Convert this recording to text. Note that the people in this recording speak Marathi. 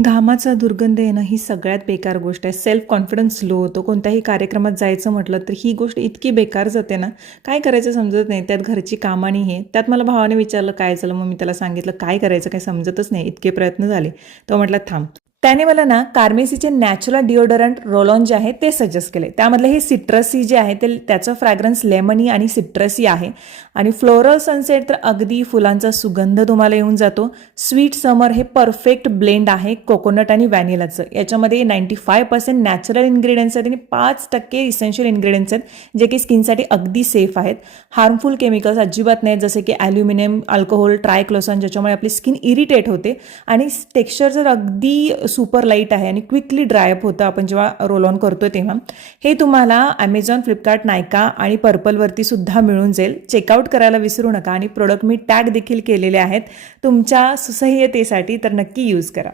घामाचा दुर्गंध येणं ही सगळ्यात बेकार गोष्ट आहे. सेल्फ कॉन्फिडन्स लो होतो. कोणत्याही कार्यक्रमात जायचं म्हटलं तर ही गोष्ट इतकी बेकार जाते ना, काय करायचं समजत नाही. त्यात घरची कामं आणि हे. त्यात मला भावाने विचारलं, "काय झालं?" मग मी त्याला सांगितलं, "काय करायचं काही समजतच नाही. इतके प्रयत्न झाले." तो म्हटला, "थांब." त्याने मला ना कार्मेसीचे नॅचरल डिओडरंट रोल ऑन जे आहे ते सजेस्ट केले. त्यामधले हे सिट्रसी जे आहे ते त्याचं फ्रॅग्रन्स लेमनी आणि सिट्रसी आहे. आणि फ्लोरल सनसेट तर अगदी फुलांचा सुगंध तुम्हाला येऊन जातो. स्वीट समर हे परफेक्ट ब्लेंड आहे कोकोनट आणि व्हॅनिलाचं. याच्यामध्ये 95% नॅचरल इन्ग्रेडियंट्स आहेत आणि 5% इसेन्शियल इन्ग्रेडियंट्स आहेत जे की स्किनसाठी अगदी सेफ आहेत. हार्मफुल केमिकल्स अजिबात नाहीत, जसे की ॲल्युमिनियम, अल्कोहोल, ट्रायक्लोसन, ज्याच्यामुळे आपली स्किन इरिटेट होते. आणि टेक्स्चर जर अगदी सुपर लाईट आहे आणि क्विकली ड्रायअप होतं आपण जेव्हा रोल ऑन करतो तेव्हा. हे तुम्हाला ॲमेझॉन, फ्लिपकार्ट, नायका आणि पर्पलवरती सुद्धा मिळून जाईल. चेकआउट करायला विसरू नका आणि प्रोडक्ट मी टॅग देखील केलेले आहेत तुमच्या सुसह्यतेसाठी, तर नक्की यूज करा.